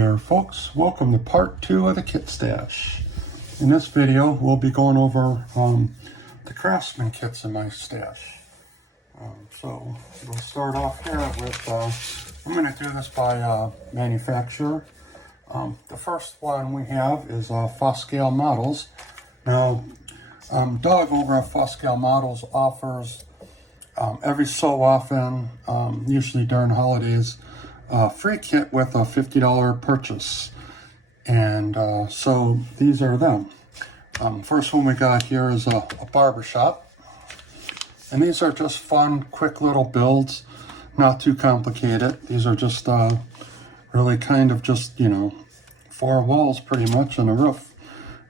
there folks, welcome to part 2 of the kit stash. In this video we'll be going over the Craftsman kits in my stash. So we'll start off here with, I'm going to do this by manufacturer. The first one we have is Fos Scale Models. Now Doug over at Fos Scale Models offers every so often, usually during holidays, free kit with a $50 purchase. And so these are them. First one we got here is a barbershop. And these are just fun, quick little builds, not too complicated. These are just really kind of just, 4 walls pretty much and a roof.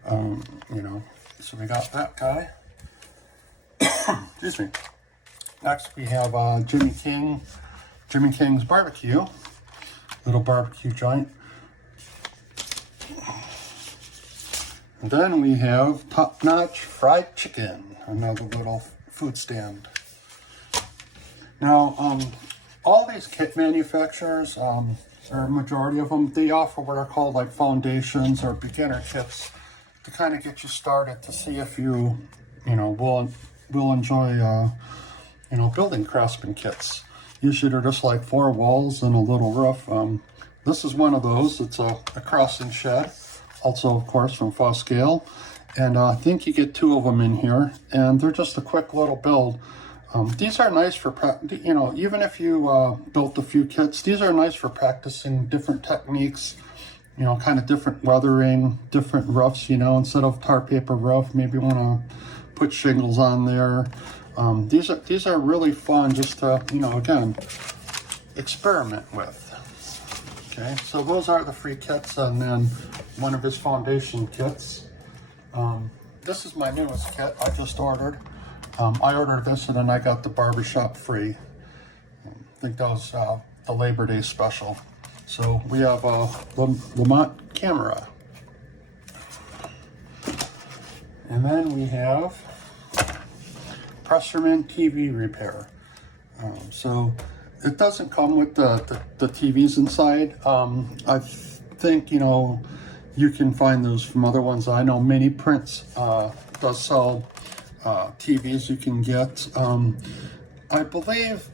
So we got that guy. Excuse me. Next we have Jimmy King's Barbecue. Little barbecue joint. And then we have Top Notch Fried Chicken, another little food stand. Now, all these kit manufacturers, or a majority of them, they offer what are called like foundations or beginner kits to kind of get you started to see if you, will enjoy, building Craftsman kits. Usually they're just like 4 walls and a little roof. This is one of those. It's a crossing shed, also of course from Fos Scale. And I think you get 2 of them in here, and they're just a quick little build. These are nice for, even if you built a few kits, these are nice for practicing different techniques, kind of different weathering, different roofs, instead of tar paper roof, maybe you want to put shingles on there. These are really fun just to, again, experiment with. Okay, so those are the free kits, and then one of his foundation kits. This is my newest kit I just ordered. I ordered this and then I got the barbershop free. I think that was the Labor Day special. So we have Lamont camera. And then we have Craftsman TV repair. So it doesn't come with the TVs inside. I think, you can find those from other ones. I know MiniPrints does sell TVs you can get. I believe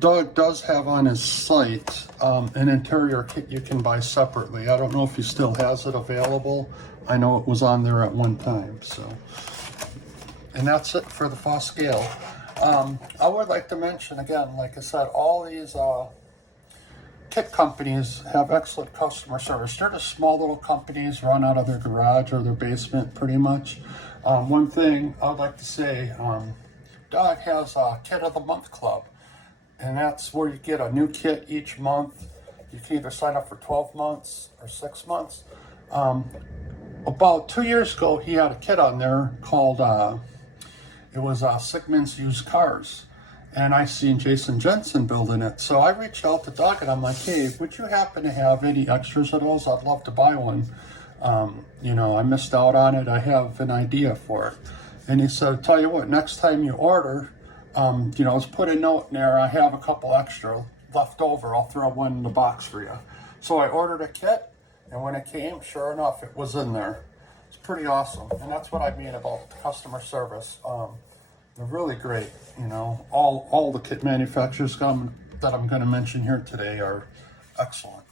Doug does have on his site an interior kit you can buy separately. I don't know if he still has it available. I know it was on there at one time. So, and that's it for the Fos Scale. I would like to mention again, like I said, all these kit companies have excellent customer service. They're just small little companies run out of their garage or their basement pretty much. One thing I would like to say, Doug has a Kit of the Month Club, and that's where you get a new kit each month. You can either sign up for 12 months or 6 months. About 2 years ago, he had a kit on there called, it was Sigmund's Used Cars. And I seen Jason Jensen building it. So I reached out to Doug and I'm like, hey, would you happen to have any extras of those? I'd love to buy one. I missed out on it. I have an idea for it. And he said, tell you what, next time you order, let's put a note in there. I have a couple extra left over. I'll throw one in the box for you. So I ordered a kit, and when it came, sure enough, it was in there. It's pretty awesome. And that's what I mean about customer service. They're really great, all the kit manufacturers that I'm going to mention here today are excellent.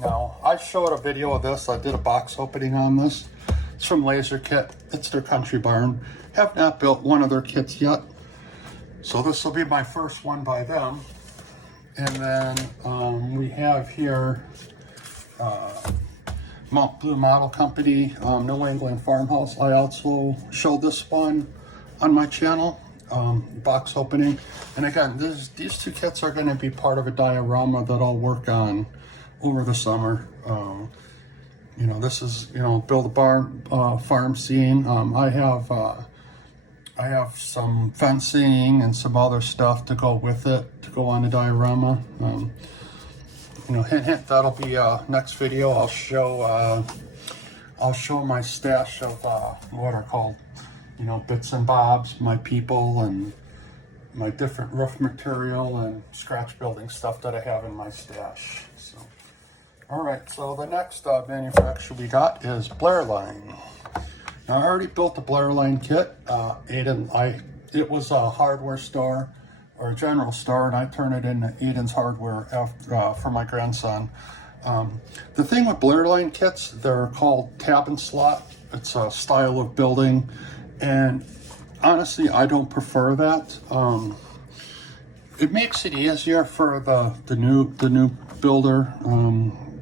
Now, I showed a video of this. I did a box opening on this. It's from LaserKit. It's their country barn. Have not built one of their kits yet. So this will be my first one by them. And then we have here Mount Blue Model Company, New England Farmhouse. I also showed this one on my channel, box opening. And again, these 2 kits are going to be part of a diorama that I'll work on over the summer. This is, build a barn, farm scene. I have some fencing and some other stuff to go with it, to go on the diorama. Hint, hint, that'll be next video. I'll show my stash of what are called, bits and bobs, my people, and my different roof material and scratch building stuff that I have in my stash. So All right, so the next manufacturer we got is Blair Line. Now I already built the Blair Line kit. It was a hardware store or a general store, and I turned it into Aiden's Hardware for my grandson. The thing with Blair Line kits, they're called tab and slot. It's a style of building, and honestly, I don't prefer that. It makes it easier for the new builder.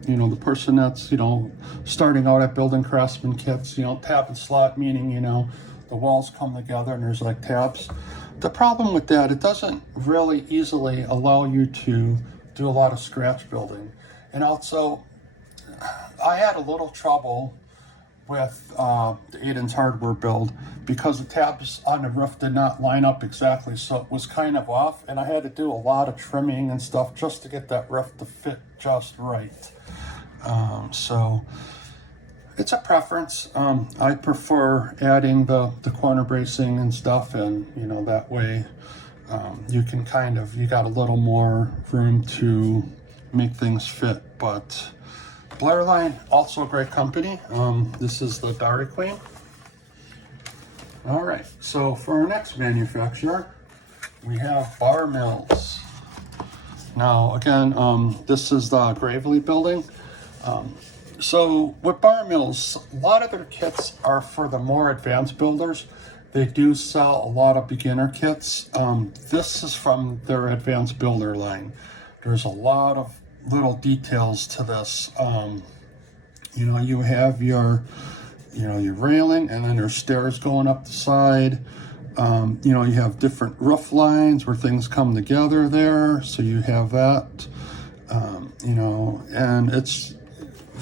You know, the person that's, you know, starting out at building Craftsman kits, you know, tab and slot, meaning, you know, the walls come together and there's like tabs. The problem with that, it doesn't really easily allow you to do a lot of scratch building. And also, I had a little trouble with the Aiden's Hardware build because the tabs on the roof did not line up exactly, so it was kind of off, and I had to do a lot of trimming and stuff just to get that roof to fit just right. So it's a preference. I prefer adding the corner bracing and stuff, and you know, that way you can you got a little more room to make things fit. But Blair Line, also a great company. This is the Dairy Queen. All right, so for our next manufacturer, we have Bar Mills. Now, again, this is the Gravely building. So with Bar Mills, a lot of their kits are for the more advanced builders. They do sell a lot of beginner kits. This is from their advanced builder line. There's a lot of little details to this. You know, you have your railing, and then there's stairs going up the side. You know, you have different roof lines where things come together there, so you have that. You know, and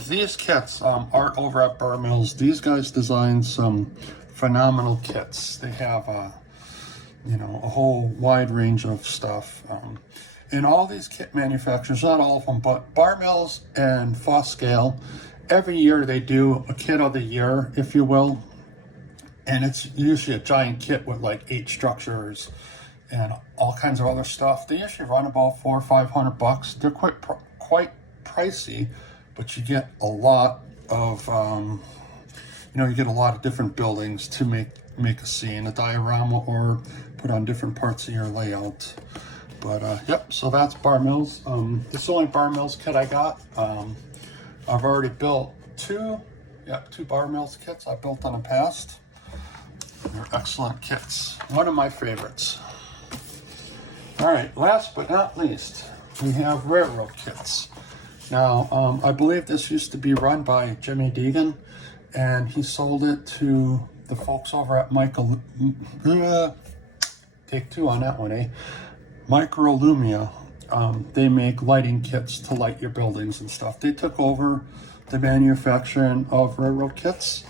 these kits aren't over at Bar Mills. These guys designed some phenomenal kits. They have you know, a whole wide range of stuff. And all these kit manufacturers, not all of them, but Bar Mills and Fos Scale, every year they do a kit of the year, if you will. And it's usually a giant kit with like 8 structures and all kinds of other stuff. They usually run about $400 or $500. They're quite pricey, but you get a lot of, you know, you get a lot of different buildings to make a scene, a diorama, or put on different parts of your layout. But yep, so that's Bar Mills. This is the only Bar Mills kit I got. I've already built two Bar Mills kits I built in the past. They're excellent kits. One of my favorites. All right, last but not least, we have railroad kits. Now, I believe this used to be run by Jimmy Deegan, and he sold it to the folks over at take two on that one, eh? Microlimina. They make lighting kits to light your buildings and stuff. They took over the manufacturing of railroad kits.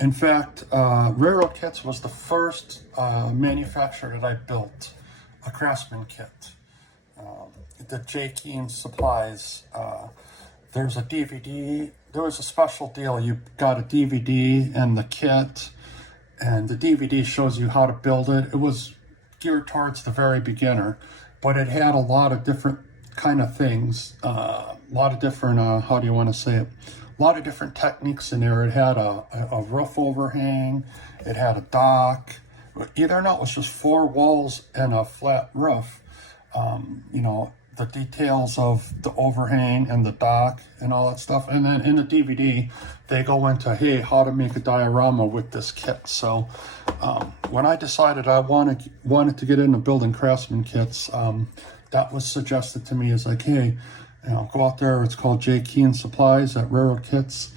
In fact, railroad kits was the first manufacturer that I built a Craftsman kit. The J. Keen Supplies. There's a DVD. There was a special deal. You got a DVD and the kit, and the DVD shows you how to build it. It was geared towards the very beginner, but it had a lot of different kind of things. A lot of different, how do you want to say it? A lot of different techniques in there. It had a roof overhang. It had a dock. Either or not, it was just 4 walls and a flat roof. You know, the details of the overhang and the dock and all that stuff. And then in the DVD, they go into, hey, how to make a diorama with this kit. So when I decided I wanted to get into building Craftsman kits, that was suggested to me as like, hey, you know, go out there. It's called J. Keen Supplies at Railroad Kits.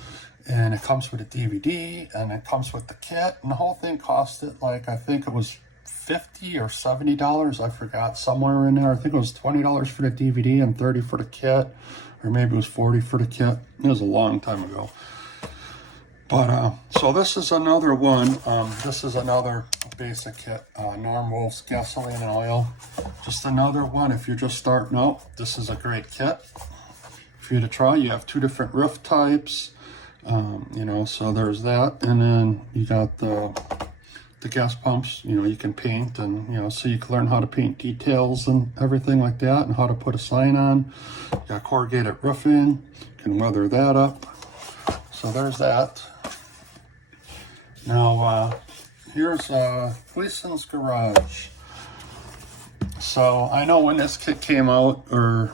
And it comes with a DVD, and it comes with the kit. And the whole thing costed, like, I think it was $50 or $70, I forgot, somewhere in there. I think it was $20 for the DVD and $30 for the kit, or maybe it was $40 for the kit. It was a long time ago. But so this is another one. This is another basic kit, normal gasoline and oil. Just another one. If you're just starting out, this is a great kit for you to try. You have 2 different roof types, you know, so there's that. And then you got the the gas pumps, you know, you can paint, and, you know, so you can learn how to paint details and everything like that, and how to put a sign on. You got corrugated roofing, you can weather that up. So there's that. Now, here's Gleason's Garage. So I know when this kit came out, or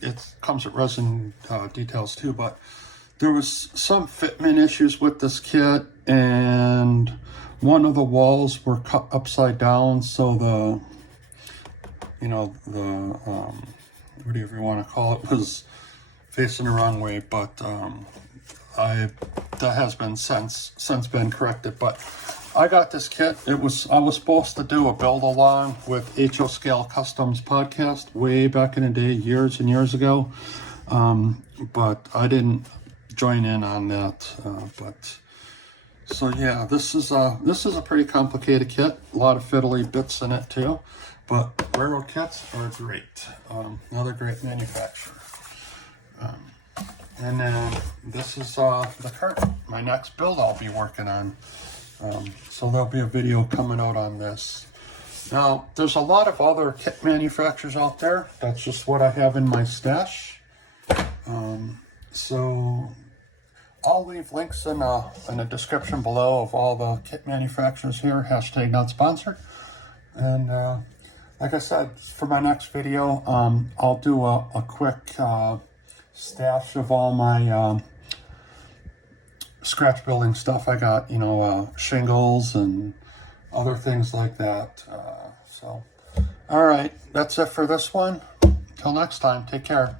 it comes with resin details too, but there was some fitment issues with this kit, and one of the walls were cut upside down, so the, you know, the whatever you want to call it, was facing the wrong way. But that has been since been corrected. But I got this kit. I was supposed to do a build along with Fos Scale Customs podcast way back in the day, years and years ago, but I didn't join in on that. But so yeah, this is a pretty complicated kit. A lot of fiddly bits in it too. But railroad kits are great. Another great manufacturer. And then this is the current, my next build I'll be working on. So there'll be a video coming out on this. Now, there's a lot of other kit manufacturers out there. That's just what I have in my stash. So I'll leave links in the description below of all the kit manufacturers here. Hashtag not sponsored. And like I said, for my next video, I'll do a quick stash of all my scratch building stuff. I got, you know, shingles and other things like that. So, all right, that's it for this one. Till next time, take care.